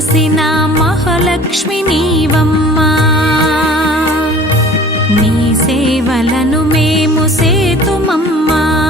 వెలసిన మహాలక్ష్మి నీవమ్మా. నీ సేవలను మేము సేతుమమ్మా.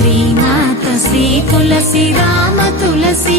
శ్రీమాత శ్రీ తులసి రామ తులసి